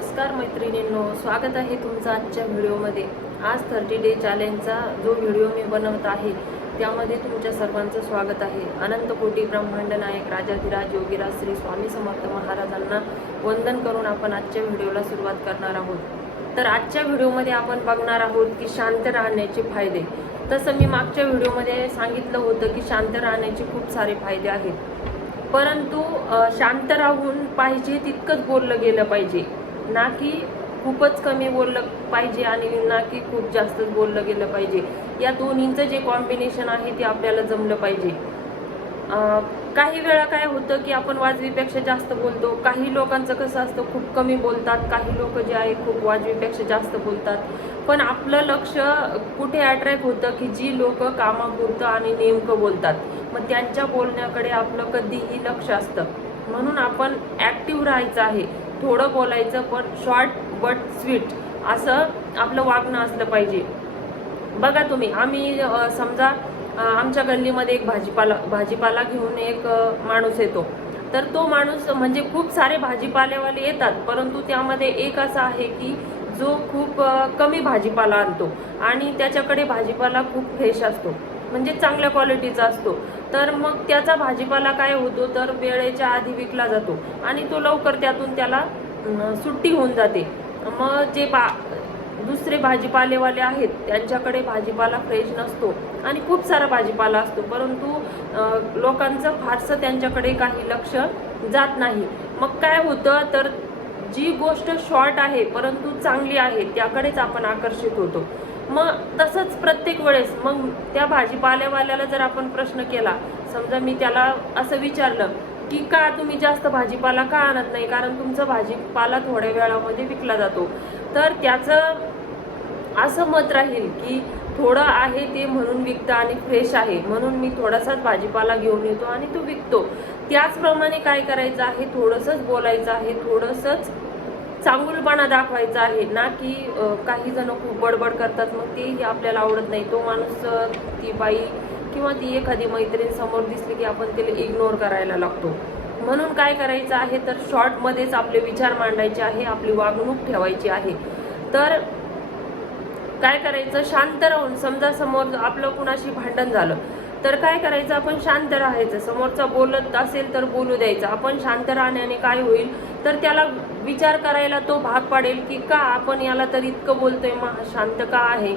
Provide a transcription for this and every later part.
नमस्कार मैत्रिणींनो स्वागत आहे तुमचं आजच्या व्हिडिओमध्ये. आज थर्टी डे चॅलेंजचा जो व्हिडिओ मी बनवत आहे त्यामध्ये तुमच्या सर्वांचं स्वागत आहे. अनंत कोटी ब्रह्मांड नायक राजाधिराज योगीराज श्री स्वामी समर्थ महाराजांना वंदन करून आपण आजच्या व्हिडिओला सुरुवात करणार आहोत. तर आजच्या व्हिडिओमध्ये आपण बघणार आहोत की शांत राहण्याचे फायदे. तसं मी मागच्या व्हिडिओमध्ये सांगितलं होतं की शांत राहण्याचे खूप सारे फायदे आहेत. परंतु शांत राहून पाहिजे तितकंच बोललं गेलं पाहिजे. ना की खूपच कमी बोललं पाहिजे आणि ना की खूप जास्तच बोललं गेलं पाहिजे. या दोन्हींचं जे कॉम्बिनेशन आहे ते आपल्याला जमलं पाहिजे. काही वेळा काय होतं की आपण वाजवीपेक्षा जास्त बोलतो. काही लोकांचं कसं असतं खूप कमी बोलतात. काही लोक जे आहे खूप वाजवीपेक्षा जास्त बोलतात. पण आपलं लक्ष कुठे अट्रॅक्ट होतं की जी लोक कामापुरतं आणि नेमकं बोलतात. मग त्यांच्या बोलण्याकडे आपलं कधीही लक्ष असतं. म्हणून आपण ॲक्टिव्ह राहायचं आहे. थोडं बोलायचं पण शॉर्ट बट स्वीट असं आपलं वागणं असलं पाहिजे. बघा तुम्ही आम्ही समजा आमच्या गल्लीमध्ये एक भाजीपाला भाजीपाला घेऊन एक माणूस येतो. तर तो माणूस म्हणजे खूप सारे भाजीपालेवाले येतात परंतु त्यामध्ये एक असा आहे की जो खूप कमी भाजीपाला आणतो. आणि त्याच्याकडे भाजीपाला खूप फ्रेश असतो. म्हणजे चांगल्या क्वालिटीचा असतो. तर मग त्याचा भाजीपाला काय होतो? तर वेळेच्या आधी विकला जातो आणि तो लवकर त्यातून त्याला सुट्टी होऊन जाते. मग जे बा दुसरे भाजीपालेवाले आहेत त्यांच्याकडे भाजीपाला फ्रेश नसतो आणि खूप सारा भाजीपाला असतो. परंतु लोकांचं फारसं त्यांच्याकडे काही लक्ष जात नाही. मग काय होतं? तर जी गोष्ट शॉर्ट आहे परंतु चांगली आहे त्याकडेच आपण आकर्षित होतो. मग तसंच प्रत्येक वेळेस मग त्या भाजीपाल्यावाल्याला जर आपण प्रश्न केला समजा मी त्याला असं विचारलं की का तुम्ही जास्त भाजीपाला का आणत नाही? कारण तुमचा भाजीपाला थोड्या वेळामध्ये विकला जातो. तर त्याचं असं मत राहील की थोडं आहे ते म्हणून विकतं आणि फ्रेश आहे. म्हणून मी थोडासाच भाजीपाला घेऊन येतो आणि तो विकतो. त्याचप्रमाणे काय करायचं आहे? थोडंसंच बोलायचं आहे. थोडंसंच चांगुलपणा दाखवायचा आहे ना की काही जण खूप बडबड करतात मग तेही आपल्याला आवडत नाही. तो माणूस ती बाई किंवा ती एखादी मैत्रीण समोर दिसली की आपण तिला इग्नोर करायला लागतो. म्हणून काय करायचं आहे तर शॉर्टमध्येच आपले विचार मांडायचे आहे आपली वागणूक ठेवायची आहे. तर काय करायचं? शांत राहून समजा समोर आपलं कुणाशी भांडण झालं तर काय करायचं? आपण शांत राहायचं. समोरचा बोलत असेल तर बोलू द्यायचं. आपण शांत राहण्याने काय होईल? तर त्याला विचार करायला तो भाग पाडेल की का आपण याला तर इतकं बोलतोय? मग शांत का आहे?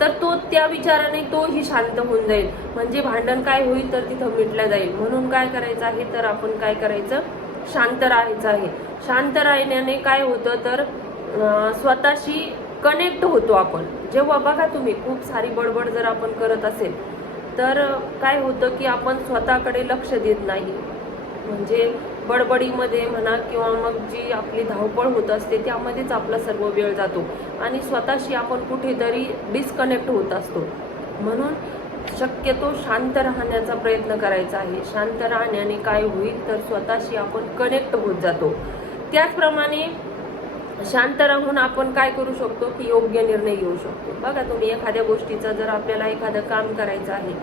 तर तो त्या विचाराने तोही शांत होऊन जाईल. म्हणजे भांडण काय होईल तर तिथं मिटलं जाईल. म्हणून काय करायचं आहे? तर आपण काय करायचं? शांत राहायचं आहे. शांत राहण्याने काय होतं तर स्वतःशी कनेक्ट होतो आपण. जेव्हा बघा तुम्ही खूप सारी बडबड जर आपण करत असेल तर काय होतं की आपण स्वतःकडे लक्ष देत नाही. म्हणजे बडबडीमध्ये म्हणा किंवा मग जी आपली धावपळ होत असते त्यामध्येच आपला सर्व वेळ जातो. आणि स्वतःशी आपण कुठेतरी डिस्कनेक्ट होत असतो. म्हणून शक्यतो शांत राहण्याचा प्रयत्न करायचा आहे. शांत राहण्याने काय होईल तर स्वतःशी आपण कनेक्ट होत जातो. त्याचप्रमाणे शांत राहून आपण काय करू शकतो की योग्य निर्णय घेऊ शकतो? बघा तुम्ही एखाद्या गोष्टीचा जर आपल्याला एखादं काम करायचं आहे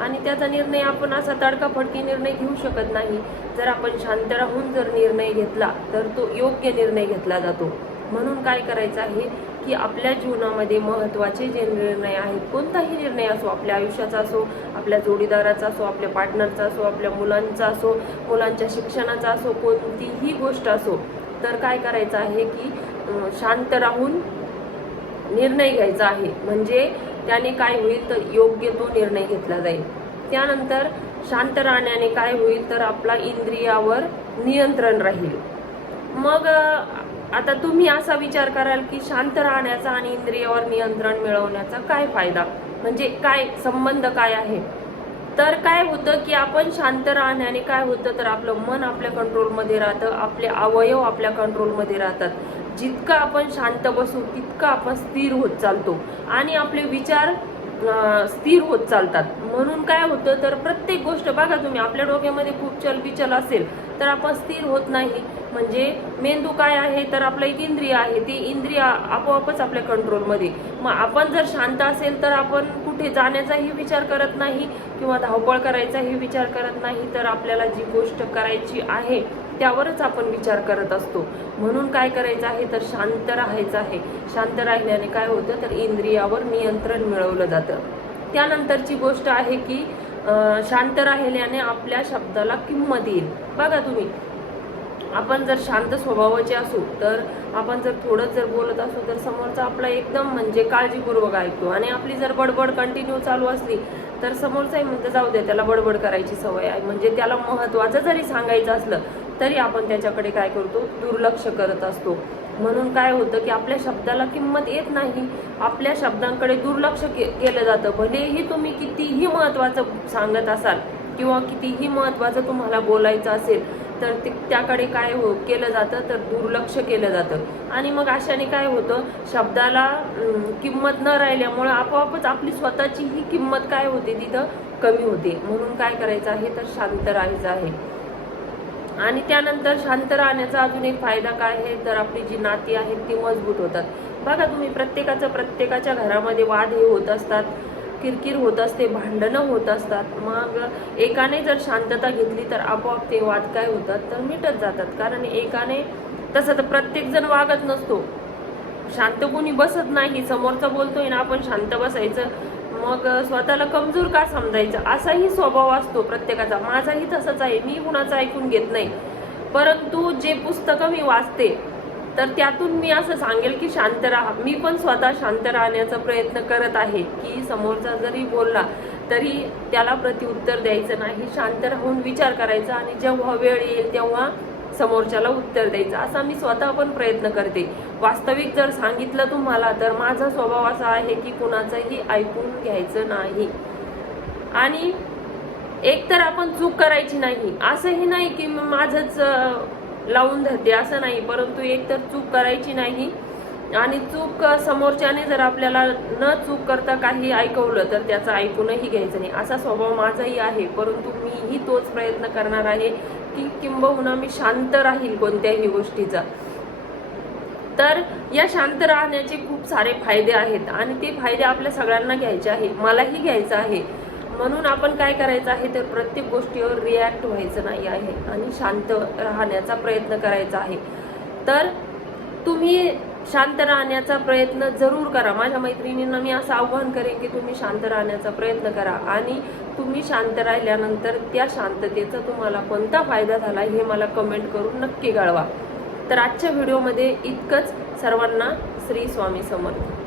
आणि त्याचा निर्णय आपण असा तडकाफडकी निर्णय घेऊ शकत नाही जर आपण शांत राहून जर निर्णय घेतला तर तो योग्य निर्णय घेतला जातो. म्हणून काय करायचं आहे की आपल्या जीवनामध्ये महत्त्वाचे जे निर्णय आहेत कोणताही निर्णय असो आपल्या आयुष्याचा असो आपल्या जोडीदाराचा असो आपल्या पार्टनरचा असो आपल्या मुलांचा असो मुलांच्या शिक्षणाचा असो कोणतीही गोष्ट असो तर काय करायचं आहे की शांत राहून निर्णय घ्यायचा आहे. म्हणजे त्याने काय होईल तर योग्य तो निर्णय घेतला जाईल. त्यानंतर शांत राहण्याने काय होईल तर आपला इंद्रियावर नियंत्रण राहील. मग आता तुम्ही असा विचार कराल की शांत राहण्याचा आणि इंद्रियावर नियंत्रण मिळवण्याचा काय फायदा? म्हणजे काय संबंध काय आहे? तर काय होतं की आपण शांत राहण्याने काय होतं तर आपलं मन आपल्या कंट्रोलमध्ये राहतं आपले अवयव आपल्या कंट्रोलमध्ये राहतात. जितकं आपण शांत बसू तितकं आपण स्थिर होत चालतो. आणि आपले विचार स्थिर होत चालतात. म्हणून काय होतं तर प्रत्येक गोष्ट बघा तुम्ही आपल्या डोक्यामध्ये खूप चलबिचल असेल तर आपण स्थिर होत नाही. म्हणजे मेंदू काय आहे तर आपलं एक इंद्रिय आहे ती इंद्रिय आपोआपच आपल्या कंट्रोलमध्ये मग आपण जर शांत असेल तर आपण कुठे जाण्याचाही विचार करत नाही किंवा धावपळ करायचाही विचार करत नाही तर आपल्याला जी गोष्ट करायची आहे त्यावरच आपण विचार करत असतो. म्हणून काय करायचं आहे तर शांत राहायचं आहे. शांत राहिल्याने काय होतं तर इंद्रियावर नियंत्रण मिळवलं जातं. त्यानंतरची गोष्ट आहे की शांत राहिल्याने आपल्या शब्दाला किंमत येईल. बघा तुम्ही आपण जर शांत स्वभावाचे असू तर आपण जर थोडंच जर बोलत असू तर समोरचा आपला एकदम म्हणजे काळजीपूर्वक ऐकतो. आणि आपली जर बडबड कंटिन्यू चालू असली तर समोरचाही म्हणतं जाऊ दे त्याला बडबड करायची सवय आहे. म्हणजे त्याला महत्वाचं जरी सांगायचं असलं तरी आपण त्याच्याकडे काय करतो? दुर्लक्ष करत असतो. म्हणून काय होतं की आपल्या शब्दाला किंमत येत नाही. आपल्या शब्दांकडे दुर्लक्ष के केलं जातं. भलेही तुम्ही कितीही महत्वाचं सांगत असाल किंवा कितीही महत्वाचं तुम्हाला बोलायचं असेल तर ते त्याकडे काय हो केलं जातं तर दुर्लक्ष केलं जातं. आणि मग अशाने काय होतं? शब्दाला किंमत न राहिल्यामुळं आपोआपच आपली स्वतःची ही किंमत काय होते? तिथं कमी होते. म्हणून काय करायचं आहे? तर शांत राहायचं आहे. आणि त्यानंतर शांत राहण्याचा अजून एक फायदा काय आहे? तर आपली जी नाती आहेत ती मजबूत होतात. बघा तुम्ही प्रत्येकाचं प्रत्येकाच्या घरामध्ये वाद हे होत असतात. किरकिर होत असते भांडणं होत असतात. मग एकाने जर शांतता घेतली तर आपोआप ते वाद काय होतात? तर मिटत जातात. कारण एकाने तसं तर प्रत्येक जण वागत नसतो. शांत कोणी बसत नाही समोरचा बोलतोय ना आपण शांत बसायचं. मग स्वतःला कमजोर का समजायचं? असाही स्वभाव असतो प्रत्येकाचा. माझाही तसाच आहे. मी कुणाचं ऐकून घेत नाही. परंतु जे पुस्तकं मी वाचते तर त्यातून मी असं सांगेल की शांत राहा. मी पण स्वतः शांत राहण्याचा प्रयत्न करत आहे की समोरचा जरी बोलला तरी त्याला प्रत्युत्तर द्यायचं नाही. शांत राहून विचार करायचा आणि जेव्हा वेळ येईल तेव्हा समोरच्याला उत्तर द्यायचं. असा मी स्वतः पण प्रयत्न करते. वास्तविक जर सांगितलं तुम्हाला तर माझा स्वभाव असा आहे की कुणाचंही ऐकून घ्यायचं नाही. आणि एक तर आपण चूक करायची नाही. असंही नाही की माझंच लावून धरते असं नाही. परंतु एक तर चूक करायची नाही आणि चूक समोरच्याने जर आपल्याला न चूक करता काही ऐकवलं तर त्याचं ऐकूनही घ्यायचं नाही. असा स्वभाव माझाही आहे. परंतु मीही तोच प्रयत्न करणार आहे की किंबहुना मी शांत राहील कोणत्याही गोष्टीचा. तर या शांत राहण्याचे खूप सारे फायदे आहेत आणि ते फायदे आपल्या सगळ्यांना घ्यायचे आहे. मलाही घ्यायचं आहे. म्हणून आपण काय करायचं आहे तर प्रत्येक गोष्टीवर रिॲक्ट व्हायचं नाही आहे आणि शांत राहण्याचा प्रयत्न करायचा आहे. तर तुम्ही शांत राहण्याचा प्रयत्न जरूर करा. माझ्या मैत्रिणींना मी असं आव्हान करेन की तुम्ही शांत राहण्याचा प्रयत्न करा आणि तुम्ही शांत राहिल्यानंतर त्या शांततेचा तुम्हाला कोणता फायदा झाला हे मला कमेंट करून नक्की कळवा. तर आजच्या व्हिडिओमध्ये इतकंच. सर्वांना श्री स्वामी समर्थ.